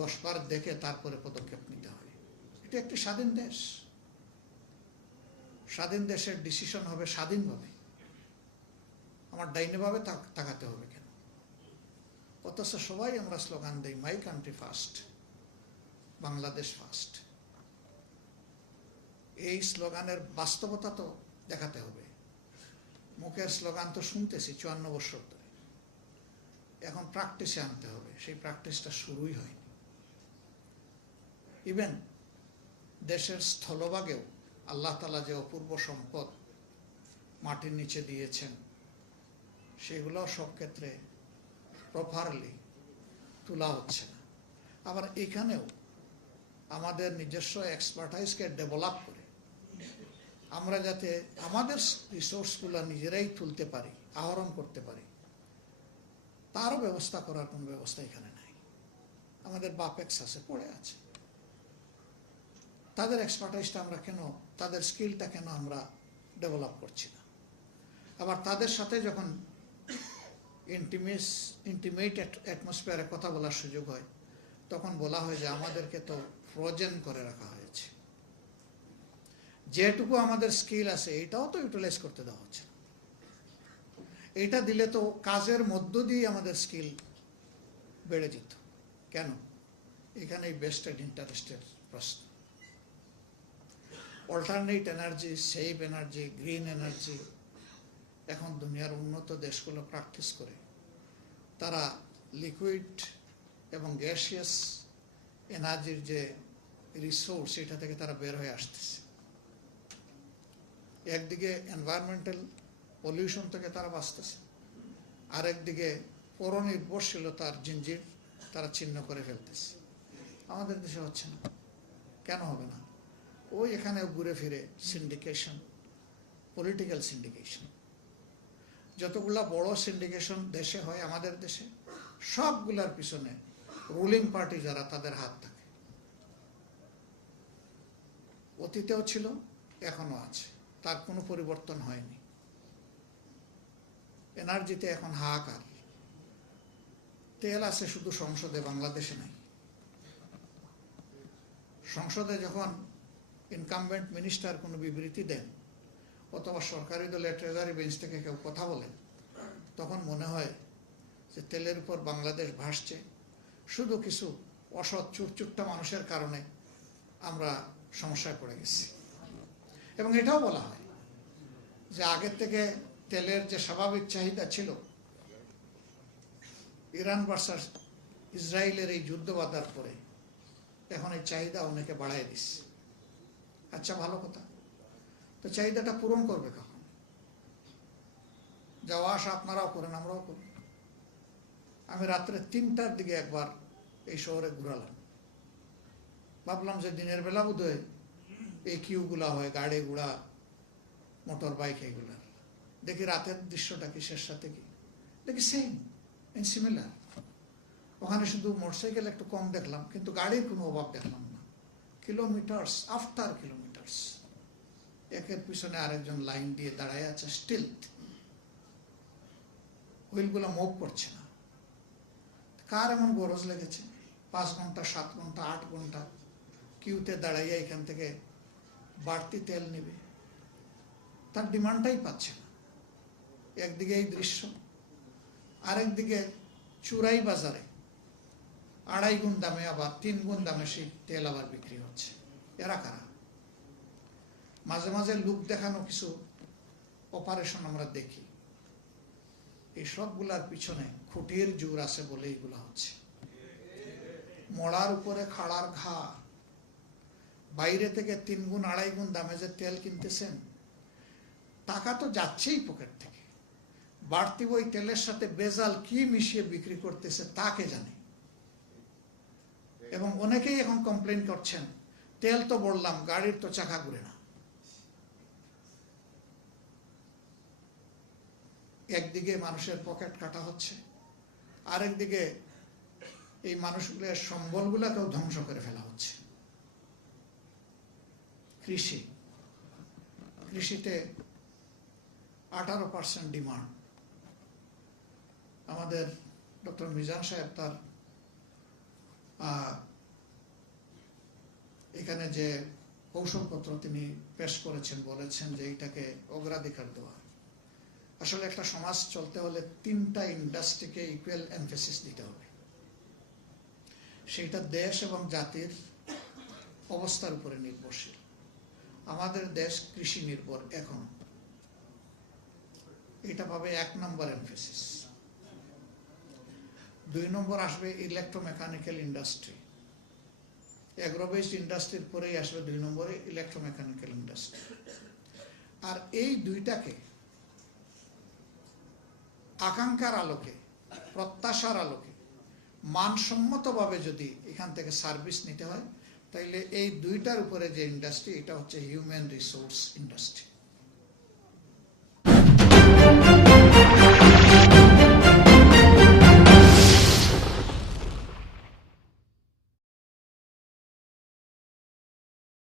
10 বার দেখে তারপরে পদক্ষেপ নিতে হয়। এটা একটি স্বাধীন দেশ, স্বাধীন দেশের ডিসিশন হবে স্বাধীনভাবে। আমার ডাইনেভাবে তাকাতে হবে কেন? অথচ সবাই আমরা স্লোগান দিই my country first, Bangladesh first. এই স্লোগানের বাস্তবতা তো দেখাতে হবে। মুখের স্লোগান তো শুনতেছি 54 বছর ধরে, এখন প্র্যাকটিসে আনতে হবে। সেই প্র্যাকটিসটা শুরুই হয়নি। ইভেন দেশের স্থলভাগেও আল্লাহ তাআলা যে অপূর্ব সম্পদ মাটির নিচে দিয়েছেন, সেগুলো সব ক্ষেত্রে প্রপারলি তোলা হচ্ছে না। আবার এখানেও আমাদের নিজস্ব এক্সপার্টাইজকে ডেভেলপ করে আমরা যাতে আমাদের রিসোর্সগুলো নিজেরাই তুলতে পারি, আহরণ করতে পারি, তারও ব্যবস্থা করার কোনো ব্যবস্থা এখানে নাই। আমাদের বাপেক্স আছে, পড়ে আছে। তাদের এক্সপার্টাইজটা আমরা কেন, তাদের স্কিলটা কেন আমরা ডেভেলপ করছি না? আবার তাদের সাথে যখন ইন্টিমেট অ্যাটমসফিয়ারে কথা বলার সুযোগ হয়, তখন বলা হয় যে আমাদেরকে তো ফ্রোজেন করে রাখা হয়েছে, যেটুকু আমাদের স্কিল আছে এটাও তো ইউটিলাইজ করতে দেওয়া হচ্ছে। এটা দিলে তো কাজের মধ্য দিয়ে আমাদের স্কিল বেড়ে যেত। কেন? এখানে বেস্টেড ইন্টারেস্টের প্রশ্ন। Alternate energy, save energy, green energy এখন দুনিয়ার উন্নত দেশগুলো প্র্যাকটিস করে। তারা লিকুইড এবং গ্যাসিয়াস এনার্জির যে রিসোর্স, এটা থেকে তারা বের হয়ে আসতেছে। একদিকে এনভায়রনমেন্টাল পলিউশন থেকে তারা বাঁচতেছে, আরেকদিকে পরনির্ভরশীলতার জিঞ্জির তারা ছিন্ন করে ফেলতেছে। আমাদের দেশে হচ্ছে না। কেন হবে না? ওই এখানে ঘুরে ফিরে সিন্ডিকেশন, পলিটিক্যাল সিন্ডিকেশন। যতগুলা বড় সিন্ডিকেশন দেশে হয় আমাদের দেশে, সবগুলার পিছনে রুলিং পার্টি যারা, তাদের হাত থাকে। অতীতেও ছিল, এখনো আছে, তার কোনো পরিবর্তন হয়নি। এনার্জিতে এখন হাহাকার। তেল আছে শুধু সংসদে, বাংলাদেশে নাই। সংসদে যখন ইনকামবেন্ট মিনিস্টার কোনো বিবৃতি দেন অথবা সরকারি দলের ট্রেজারি বেঞ্চ থেকে কেউ কথা বলেন, তখন মনে হয় যে তেলের উপর বাংলাদেশ ভাসছে। শুধু কিছু অসৎ চুরচুট্টা মানুষের কারণে আমরা সমস্যায় পড়ে গেছি। এবং এটাও বলা হয় যে আগের থেকে তেলের যে স্বাভাবিক চাহিদা ছিল, ইরান ভার্সাস ইসরায়েলের এই যুদ্ধ বাঁধার পরে এখন এই চাহিদা অনেকে বাড়াই দিচ্ছে। আচ্ছা, ভালো কথা। তো চাহিদাটা পূরণ করবে কখন? যাওয়া আসা আপনারাও করেন, আমরাও করি। আমি রাত্রে 3টার দিকে একবার এই শহরে ঘুরালাম। ভাবলাম যে দিনের বেলা বোধহয় এই কিউগুলা হয়, গাড়ি ঘোড়া, মোটর বাইক, এগুলার। দেখি রাতের দৃশ্যটা কিসের সাথে কি, দেখি সেম এন্ড সিমিলার। ওখানে শুধু মোটরসাইকেল একটু কম দেখলাম, কিন্তু গাড়ির কোনো অভাব দেখলাম না। কিলোমিটার্স আফটার কিলোমিটার্স একের পিছনে আরেকজন লাইন দিয়ে দাঁড়ায় আছে, স্টিল হুইলগুলো মুভ করছে না। কার এমন গরজ লেগেছে 5 ঘন্টা, 7 ঘন্টা, 8 ঘন্টা কিউতে দাঁড়াইয়া এখান থেকে বাড়তি তেল নেবে? তার ডিমান্ডটাই পাচ্ছে না। একদিকে এই দৃশ্য, আরেকদিকে চুরাই বাজারে 2.5 গুণ দামে, আবার 3 গুণ দামে সেই তেল আবার বিক্রি হচ্ছে। এরা কারা? মাঝে মাঝে লুক দেখানো কিছু অপারেশন আমরা দেখি। এই সবগুলার পিছনে খুঁটির জোর আছে বলে এইগুলা হচ্ছে। মড়ার উপরে খাড়ার ঘা। বাইরে থেকে 3 গুণ 2.5 গুণ দামে যে তেল কিনতেছেন, টাকা তো যাচ্ছেই পকেট থেকে। বাড়তি ওই তেলের সাথে বেজাল কি মিশিয়ে বিক্রি করতেছে তাকে জানে। এবং অনেকেই এখন কমপ্লেন করছেন, তেল তো বললাম, গাড়ির তো চাকা ঘুরে না। একদিকে মানুষের পকেট কাটা হচ্ছে, আরেকদিকে এই মানুষগুলোর সম্বলগুলোকেও ধ্বংস করে ফেলা হচ্ছে। কৃষিতে 18% ডিমান্ড। আমাদের ডক্টর মিজান সাহেব তার এখানে যে কৌশলপত্র তিনি পেশ করেছেন, বলেছেন যে এটাকে অগ্রাধিকার দেওয়া। আসলে একটা সমাজ চলতে হলে 3টা ইন্ডাস্ট্রিকে ইকুয়াল এমফেসিস দিতে হবে। সেটা দেশ এবং জাতির অবস্থার উপরে নির্ভরশীল। আমাদের দেশ কৃষি নির্ভর এখন, এটা পাবে 1 নম্বর এমফেসিস। 2 নম্বর আসবে ইলেকট্রোমেকানিক্যাল ইন্ডাস্ট্রি। এগ্রোবেসড ইন্ডাস্ট্রির পরেই আসবে 2 নম্বরে ইলেকট্রোমেকানিক্যাল ইন্ডাস্ট্রি। আর এই দুইটাকে আকাঙ্ক্ষার আলোকে, প্রত্যাশার আলোকে মানসম্মতভাবে যদি এখান থেকে সার্ভিস নিতে হয়, তাইলে এই দুইটার উপরে যে ইন্ডাস্ট্রি, এটা হচ্ছে হিউম্যান রিসোর্স ইন্ডাস্ট্রি।